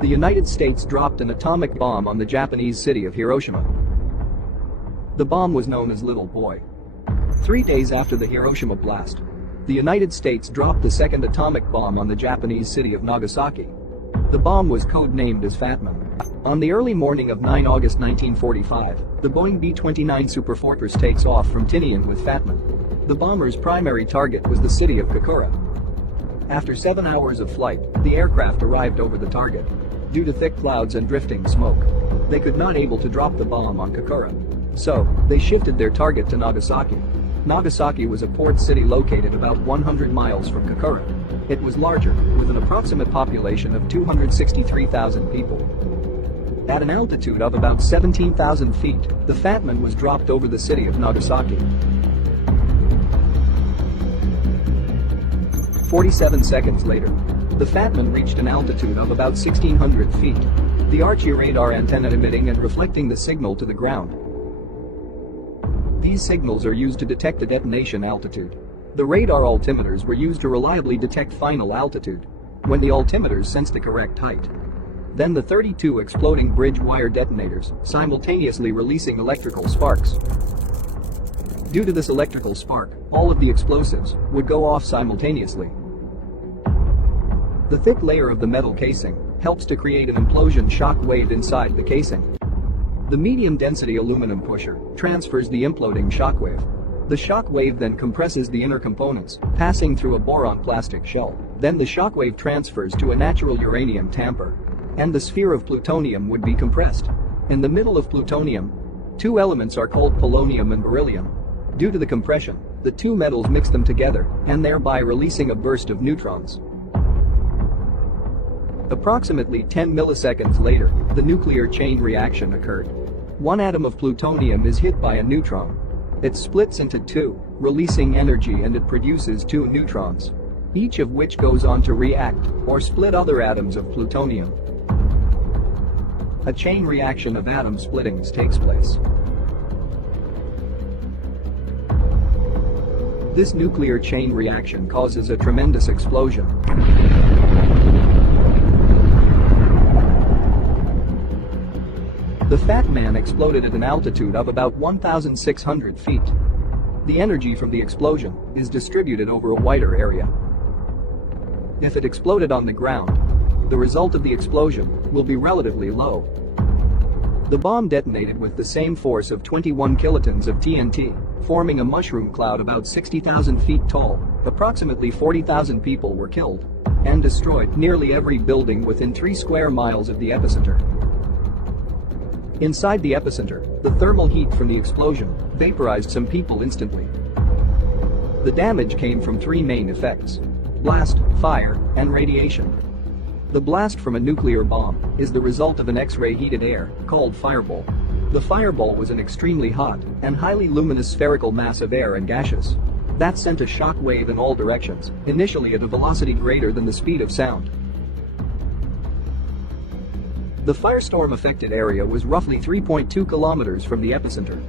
the United States dropped an atomic bomb on the Japanese city of Hiroshima. The bomb was known as Little Boy. 3 days after the Hiroshima blast, the United States dropped the second atomic bomb on the Japanese city of Nagasaki. The bomb was codenamed as Fat Man. On the early morning of 9 August 1945, the Boeing B-29 Superfortress takes off from Tinian with Fat Man. The bomber's primary target was the city of Kokura. After 7 hours of flight, the aircraft arrived over the target. Due to thick clouds and drifting smoke, they could not able to drop the bomb on Kokura. So, they shifted their target to Nagasaki. Nagasaki was a port city located about 100 miles from Kokura. It was larger, with an approximate population of 263,000 people. At an altitude of about 17,000 feet, the Fat Man was dropped over the city of Nagasaki. 47 seconds later, the Fat Man reached an altitude of about 1,600 feet. The Archie radar antenna emitting and reflecting the signal to the ground. These signals are used to detect the detonation altitude. The radar altimeters were used to reliably detect final altitude when the altimeters sensed the correct height. Then the 32 exploding bridge wire detonators, simultaneously releasing electrical sparks. Due to this electrical spark, all of the explosives would go off simultaneously. The thick layer of the metal casing helps to create an implosion shock wave inside the casing. The medium-density aluminum pusher transfers the imploding shock wave. The shock wave then compresses the inner components, passing through a boron plastic shell. Then the shock wave transfers to a natural uranium tamper, and the sphere of plutonium would be compressed. In the middle of plutonium, two elements are called polonium and beryllium. Due to the compression, the two metals mix them together and thereby releasing a burst of neutrons. Approximately 10 milliseconds later, the nuclear chain reaction occurred. One atom of plutonium is hit by a neutron. It splits into two, releasing energy, and it produces two neutrons, each of which goes on to react or split other atoms of plutonium. A chain reaction of atom splittings takes place. This nuclear chain reaction causes a tremendous explosion. The Fat Man exploded at an altitude of about 1,600 feet. The energy from the explosion is distributed over a wider area. If it exploded on the ground, the result of the explosion will be relatively low. The bomb detonated with the same force of 21 kilotons of TNT, forming a mushroom cloud about 60,000 feet tall. Approximately 40,000 people were killed and destroyed nearly every building within 3 square miles of the epicenter. Inside the epicenter, the thermal heat from the explosion vaporized some people instantly. The damage came from 3 main effects: blast, fire, and radiation. The blast from a nuclear bomb is the result of an X-ray heated air called fireball. The fireball was an extremely hot and highly luminous spherical mass of air and gases that sent a shock wave in all directions, initially at a velocity greater than the speed of sound. The firestorm affected area was roughly 3.2 kilometers from the epicenter.